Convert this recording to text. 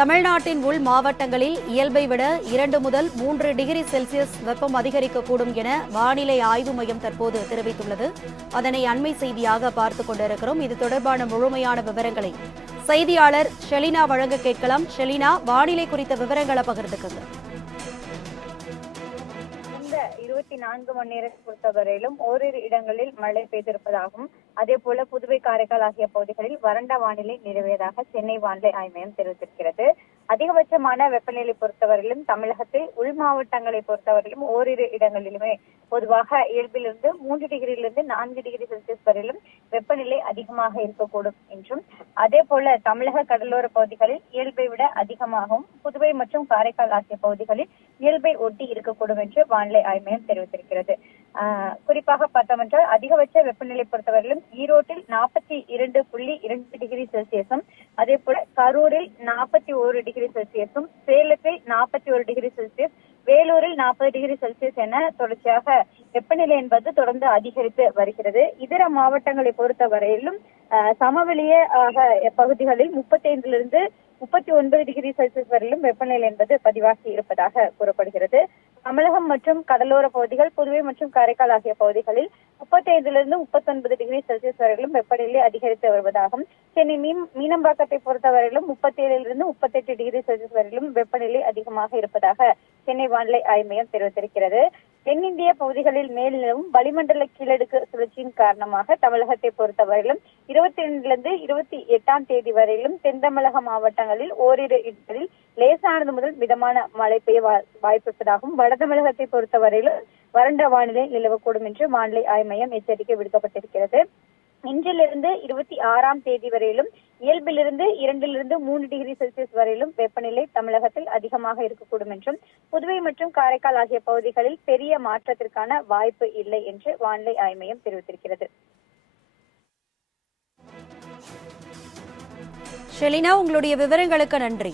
தமிழ்நாட்டின் உள் மாவட்டங்களில் இயல்பை விட 2 முதல் 3 டிகிரி செல்சியஸ் வெப்பம் அதிகரிக்கக்கூடும் என வானிலை ஆய்வு மையம் தற்போது தெரிவித்துள்ளது. அதனை அண்மை செய்தியாக பார்த்துக் கொண்டிருக்கிறோம். இது தொடர்பான முழுமையான விவரங்களை செய்தியாளர் ஷெலினா வழங்க கேட்கலாம். ஷெலினா, வானிலை குறித்த விவரங்களை பகிர்ந்துக்குங்க. 24 மணி நேரத்தை பொறுத்தவரையிலும் ஓரிரு இடங்களில் மழை பெய்திருப்பதாகவும் அதே போல புதுவை, காரைக்கால் ஆகிய பகுதிகளில் வறண்ட வானிலை நிலவியதாக சென்னை வானிலை ஆய்வு மையம் தெரிவித்திருக்கிறது. அதிகபட்சமான வெப்பநிலை பொறுத்தவரையிலும் தமிழகத்தில் உள் மாவட்டங்களை பொறுத்தவரையிலும் ஓரிரு இடங்களிலுமே பொதுவாக இயல்பிலிருந்து 3 டிகிரியிலிருந்து 4 டிகிரி செல்சியஸ் வரையிலும் வெப்பநிலை அதிகமாக இருக்கக்கூடும் என்றும், அதே போல தமிழக கடலோர பகுதிகளில் இயல்பை விட அதிகமாகவும், புதுவை மற்றும் காரைக்கால் ஆகிய பகுதிகளில் இயல்பை ஒட்டி இருக்கக்கூடும் என்று வானிலை ஆய்வு மையம் தெரிவித்திருக்கிறது. குறிப்பாக பார்த்தோம் என்றால் அதிகபட்ச வெப்பநிலை பொறுத்தவரையிலும் ஈரோட்டில் 42.2 டிகிரி செல்சியஸும், அதே போல கரூரில் 41 டிகிரி செல்சியஸும், சேலத்தில் 41 டிகிரி செல்சியஸ், வேலூரில் 40 டிகிரி செல்சியஸ் என தொடர்ச்சியாக வெப்பநிலை என்பது தொடர்ந்து அதிகரித்து வருகிறது. இதர மாவட்டங்களை பொறுத்தவரையிலும் சமவெளிய பகுதிகளில் 35 39 டிகிரி செல்சியஸ் வரையிலும் வெப்பநிலை என்பது பதிவாகி இருப்பதாக கூறப்படுகிறது. தமிழகம் மற்றும் கடலோர பகுதிகள், புதுவை மற்றும் காரைக்கால் ஆகிய பகுதிகளில் 35 39 டிகிரி செல்சியஸ் வரையிலும் வெப்பநிலை அதிகரித்து வருவதாகவும், சென்னை மீனம்பாக்கத்தை பொறுத்தவரையிலும் 37 38 டிகிரி செல்சியஸ் வரையிலும் வெப்பநிலை அதிகமாக இருப்பதாக சென்னை வானிலை ஆய்வு மையம் தெரிவித்திருக்கிறது. தென்னிந்திய பகுதிகளில் மேல் நிலவும் வளிமண்டல கீழடுக்கு சுழற்சியின் காரணமாக தமிழகத்தை பொறுத்தவரையிலும் 22 28 தேதி வரையிலும் தென் தமிழக மாவட்டங்களில் ஓரிரு இடங்களில் லேசானது முதல் மிதமான மழை பெய்ய வாய்ப்பிருப்பதாகவும், வட தமிழகத்தை பொறுத்தவரையிலும் வறண்ட வானிலை நிலவக்கூடும் என்று வானிலை ஆய்வு மையம் எச்சரிக்கை விடுக்கப்பட்டிருக்கிறது. இன்றிலிருந்து 26 தேதி வரையிலும் இயல்பிலிருந்து 2 3 டிகிரி செல்சியஸ் வரையிலும் வெப்பநிலை தமிழகத்தில் அதிகமாக இருக்கக்கூடும் என்றும், புதுவை மற்றும் காரைக்கால் ஆகிய பகுதிகளில் பெரிய மாற்றத்திற்கான வாய்ப்பு இல்லை என்று வானிலை ஆய்வு மையம் தெரிவித்திருக்கிறது. ஷெலினா, உங்களுடைய விவரங்களுக்கு நன்றி.